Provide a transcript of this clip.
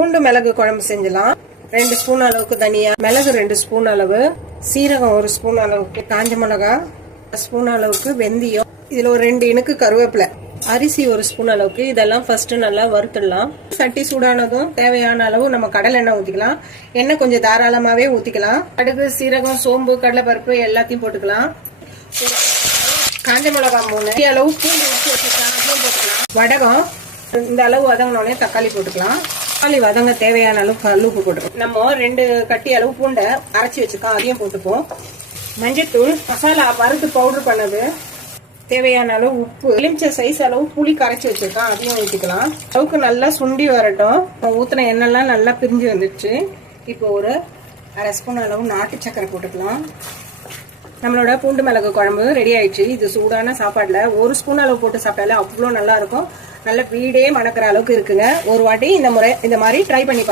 பூண்டு மிளகு குழம்பு செஞ்சலாம். 2 ஸ்பூன் அளவுக்கு தனியா, மிளகு 2 ஸ்பூன் அளவு, சீரகம் 1 ஸ்பூன் அளவுக்கு, காஞ்ச மிளகா 1 ஸ்பூன் அளவுக்கு, வெந்தயம், இதுல ஒரு 2 இனுக்கு கருவேப்பிலை, அரிசி 1 ஸ்பூன் அளவுக்கு. இதெல்லாம் ஃபர்ஸ்ட் நல்லா வறுத்துடலாம். சட்டி சூடானதும் தேவையான அளவு நம்ம கடலை எண்ணெய் ஊத்திக்கலாம். எண்ணெய் கொஞ்சம் தாராளமாவே ஊத்திக்கலாம். கடுகு, சீரகம், சோம்பு, கடலைப்பருப்பு எல்லாத்தையும் போட்டுக்கலாம். காஞ்ச மிளகா 3 அளவு பூண்டு உரிச்சு வச்சுக்கலாம், அதையும் போட்டுக்கலாம். வடகம் இந்த அளவு வதங்கினோடனே தக்காளி போட்டுக்கலாம். தக்காளி வதங்க தேவையான அளவு கல் உப்பு போட்டுக்கலாம். நம்ம 2 கட்டி அளவு பூண்டை அரைச்சி வச்சுக்கோம், அதையும் போட்டுப்போம். மஞ்சத்தூள், மசாலா வறுத்து பவுடர் பண்ணது, தேவையான அளவு உப்பு, எலுமிச்சை சைஸ் அளவு புளி கரைச்சி வச்சிருக்கோம், அதையும் ஊற்றிக்கலாம். அளவுக்கு நல்லா சுண்டி வரட்டும். ஊற்றின எண்ணெய்லாம் நல்லா பிரிஞ்சு வந்துடுச்சு. இப்போ ஒரு 1/2 ஸ்பூன் அளவு நாட்டு சக்கரை போட்டுக்கலாம். நம்மளோட பூண்டு மிளகு குழம்பு ரெடி ஆயிடுச்சு. இது சூடான சாப்பாடுல 1 ஸ்பூன் அளவு போட்டு சாப்பிட்டாலே அவ்வளோ நல்லா இருக்கும். நல்ல வீடே மணக்கிற அளவுக்கு இருக்குங்க. ஒரு வாட்டி இந்த மாதிரி ட்ரை பண்ணி